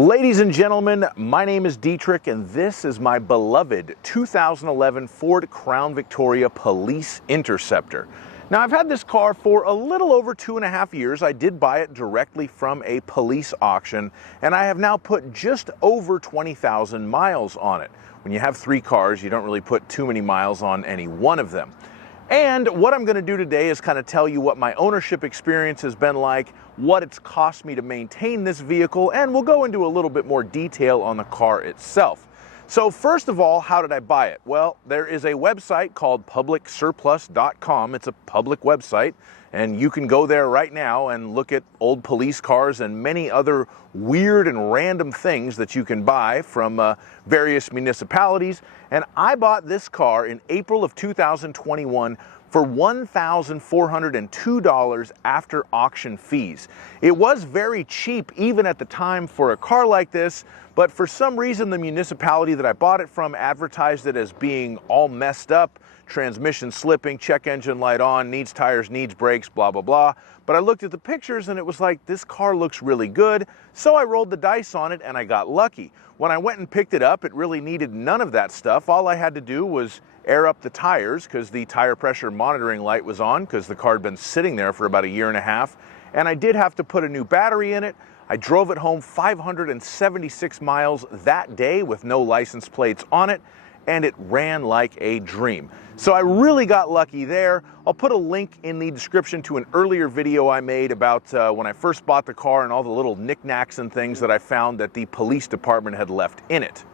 Ladies and gentlemen, my name is Dietrich and this is my beloved 2011 Ford Crown Victoria Police Interceptor. Now I've had this car for a little over 2.5 years. I did buy it directly from a police auction and I have now put just over 20,000 miles on it. When you have 3 cars, you don't really put too many miles on any one of them. And what I'm going to do today is kind of tell you what my ownership experience has been like, what it's cost me to maintain this vehicle, and we'll go into a little bit more detail on the car itself. So first of all, how did I buy it? Well, there is a website called publicsurplus.com. It's a public website, and you can go there right now and look at old police cars and many other weird and random things that you can buy from various municipalities. And I bought this car in April of 2021 for $1,402 after auction fees. It was very cheap even at the time for a car like this, but for some reason the municipality that I bought it from advertised it as being all messed up, transmission slipping, check engine light on, needs tires, needs brakes, blah, blah, blah. But I looked at the pictures and it was like, this car looks really good. So I rolled the dice on it and I got lucky. When I went and picked it up, it really needed none of that stuff. All I had to do was air up the tires because the tire pressure monitoring light was on because the car had been sitting there for about 1.5 years. And I did have to put a new battery in it. I drove it home 576 miles that day with no license plates on it, and it ran like a dream. So I really got lucky there. I'll put a link in the description to an earlier video I made about when I first bought the car and all the little knickknacks and things that I found that the police department had left in it.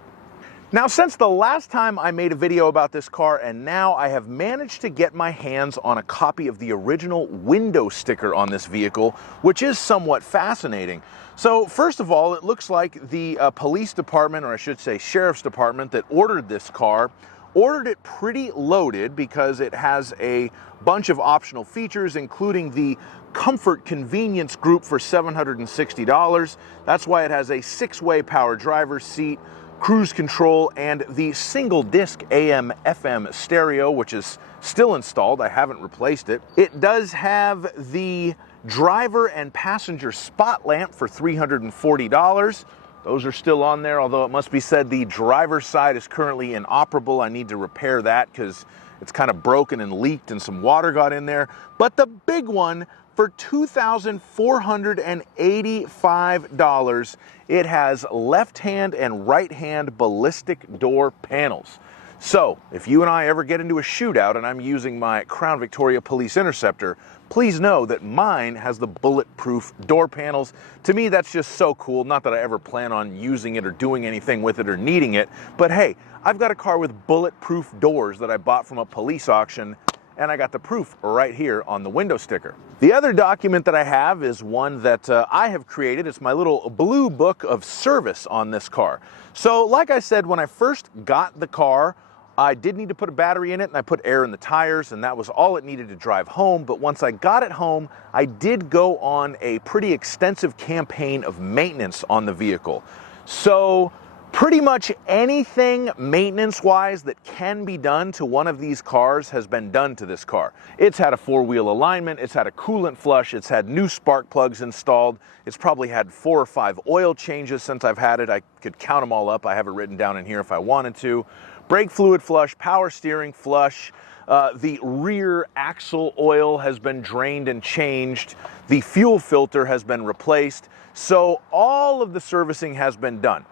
Now, since the last time I made a video about this car and now I have managed to get my hands on a copy of the original window sticker on this vehicle, which is somewhat fascinating. So first of all, it looks like the police department, or I should say sheriff's department, that ordered this car ordered it pretty loaded because it has a bunch of optional features, including the Comfort Convenience Group for $760. That's why it has a 6-way power driver's seat, cruise control, and the single disc AM/FM stereo, which is still installed. I haven't replaced it. It does have the driver and passenger spot lamp for $340. Those are still on there, although it must be said the driver's side is currently inoperable. I need to repair that because it's kind of broken and leaked and some water got in there. But the big one, for $2,485, it has left-hand and right-hand ballistic door panels. So, if you and I ever get into a shootout and I'm using my Crown Victoria Police Interceptor, please know that mine has the bulletproof door panels. To me, that's just so cool. Not that I ever plan on using it or doing anything with it or needing it, but hey, I've got a car with bulletproof doors that I bought from a police auction, and I got the proof right here on the window sticker. The other document that I have is one that I have created. It's my little blue book of service on this car. So like I said, when I first got the car, I did need to put a battery in it and I put air in the tires, and that was all it needed to drive home. But once I got it home, I did go on a pretty extensive campaign of maintenance on the vehicle. So pretty much anything maintenance-wise that can be done to one of these cars has been done to this car. It's had a 4-wheel alignment, it's had a coolant flush, it's had new spark plugs installed, it's probably had 4 or 5 oil changes since I've had it. I could count them all up. I have it written down in here if I wanted to. Brake fluid flush, power steering flush, the rear axle oil has been drained and changed, the fuel filter has been replaced, so all of the servicing has been done.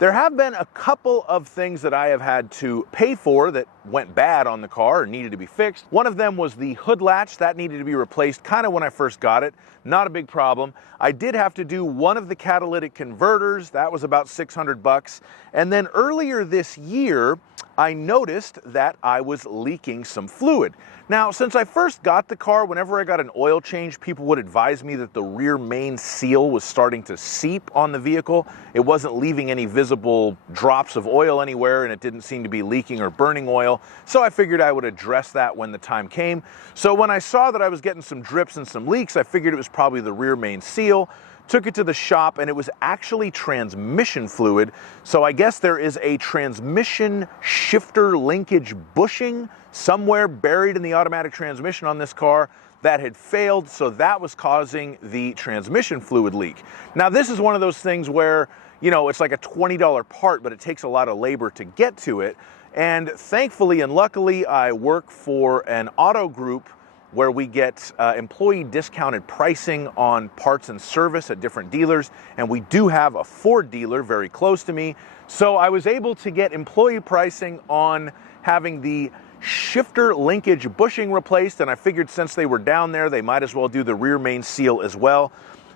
There have been a couple of things that I have had to pay for that went bad on the car or needed to be fixed. One of them was the hood latch. That needed to be replaced kind of when I first got it. Not a big problem. I did have to do one of the catalytic converters. That was about $600. And then earlier this year, I noticed that I was leaking some fluid. Now, since I first got the car, whenever I got an oil change, people would advise me that the rear main seal was starting to seep on the vehicle. It wasn't leaving any visible drops of oil anywhere, and it didn't seem to be leaking or burning oil. So I figured I would address that when the time came. So when I saw that I was getting some drips and some leaks, I figured it was probably the rear main seal. Took it to the shop, and it was actually transmission fluid. So I guess there is a transmission shifter linkage bushing somewhere buried in the automatic transmission on this car that had failed, so that was causing the transmission fluid leak. Now, this is one of those things where you know, it's like a $20 part, but it takes a lot of labor to get to it. And thankfully and luckily, I work for an auto group where we get employee discounted pricing on parts and service at different dealers. And we do have a Ford dealer very close to me. So I was able to get employee pricing on having the shifter linkage bushing replaced. And I figured since they were down there, they might as well do the rear main seal as well.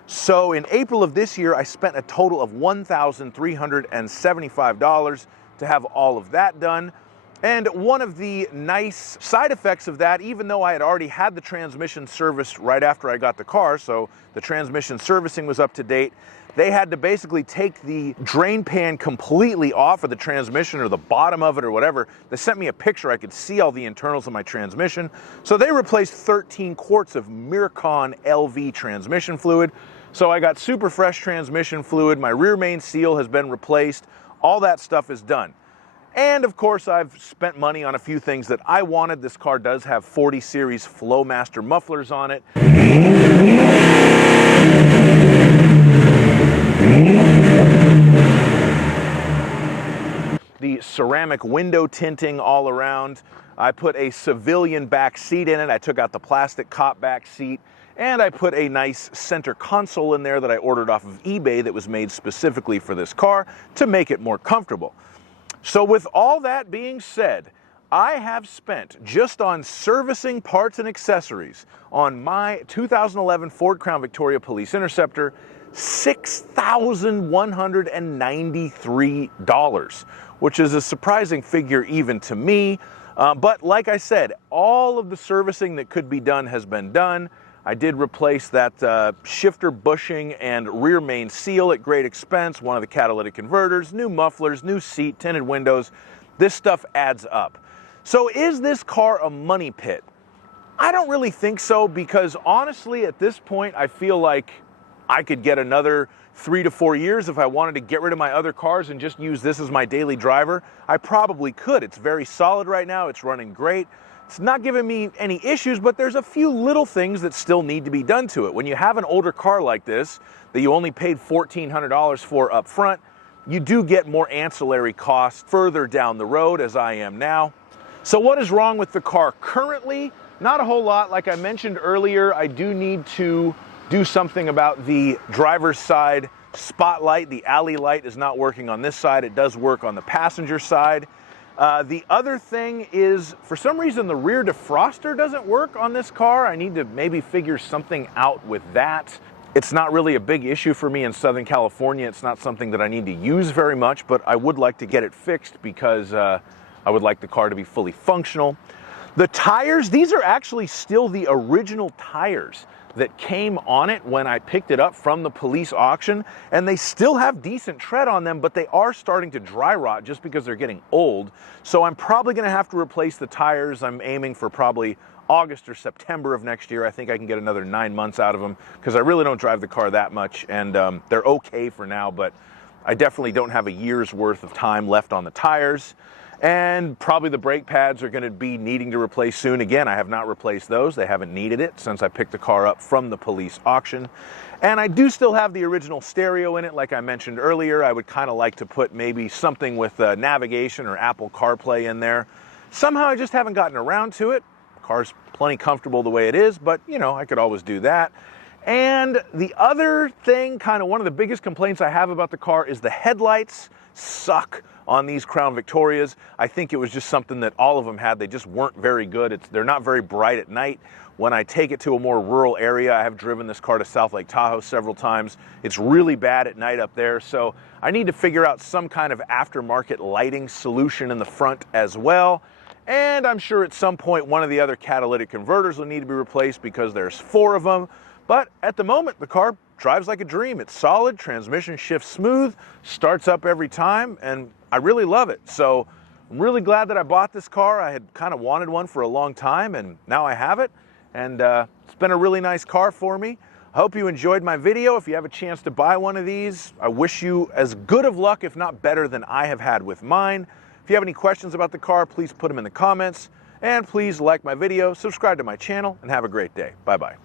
So in April of this year, I spent a total of $1,375 to have all of that done. And one of the nice side effects of that, even though I had already had the transmission serviced right after I got the car, so the transmission servicing was up to date, they had to basically take the drain pan completely off of the transmission or the bottom of it or whatever. They sent me a picture. I could see all the internals of my transmission. So they replaced 13 quarts of Mircon LV transmission fluid. So I got super fresh transmission fluid. My rear main seal has been replaced. All that stuff is done. And of course, I've spent money on a few things that I wanted. This car does have 40 series Flowmaster mufflers on it. The ceramic window tinting all around. I put a civilian back seat in it. I took out the plastic cop back seat. And I put a nice center console in there that I ordered off of eBay that was made specifically for this car to make it more comfortable. So with all that being said, I have spent just on servicing parts and accessories on my 2011 Ford Crown Victoria Police Interceptor, $6,193, which is a surprising figure even to me. But like I said, all of the servicing that could be done has been done. I did replace that shifter bushing and rear main seal at great expense, one of the catalytic converters, new mufflers, new seat, tinted windows. This stuff adds up. So is this car a money pit? I don't really think so, because honestly, at this point, I feel like I could get another 3 to 4 years if I wanted to get rid of my other cars and just use this as my daily driver. I probably could. It's very solid right now. It's running great. It's not giving me any issues, but there's a few little things that still need to be done to it. When you have an older car like this that you only paid $1,400 for up front, you do get more ancillary costs further down the road, as I am now. So what is wrong with the car currently? Not a whole lot. Like I mentioned earlier, I do need to do something about the driver's side spotlight. The alley light is not working on this side. It does work on the passenger side. The other thing is, for some reason, the rear defroster doesn't work on this car. I need to maybe figure something out with that. It's not really a big issue for me in Southern California. It's not something that I need to use very much, but I would like to get it fixed because I would like the car to be fully functional. The tires, these are actually still the original tires that came on it when I picked it up from the police auction, and they still have decent tread on them, but they are starting to dry rot just because they're getting old. So I'm probably going to have to replace the tires. I'm aiming for probably August or September of next year. I think I can get another 9 months out of them because I really don't drive the car that much, and they're okay for now, but I definitely don't have a year's worth of time left on the tires. And probably the brake pads are going to be needing to replace soon. Again, I have not replaced those. They haven't needed it since I picked the car up from the police auction. And I do still have the original stereo in it. Like I mentioned earlier, I would kind of like to put maybe something with navigation or Apple CarPlay in there. Somehow I just haven't gotten around to it. The car's plenty comfortable the way it is, but you know, I could always do that. And the other thing, kind of one of the biggest complaints I have about the car is the headlights suck on these Crown Victorias. I think it was just something that all of them had. They just weren't very good. They're not very bright at night. When I take it to a more rural area, I have driven this car to South Lake Tahoe several times. It's really bad at night up there. So I need to figure out some kind of aftermarket lighting solution in the front as well. And I'm sure at some point one of the other catalytic converters will need to be replaced because there's 4 of them. But at the moment, the car drives like a dream. It's solid, transmission shifts smooth, starts up every time, and I really love it. So I'm really glad that I bought this car. I had kind of wanted one for a long time, and now I have it. And it's been a really nice car for me. I hope you enjoyed my video. If you have a chance to buy one of these, I wish you as good of luck, if not better, than I have had with mine. If you have any questions about the car, please put them in the comments. And please like my video, subscribe to my channel, and have a great day. Bye-bye.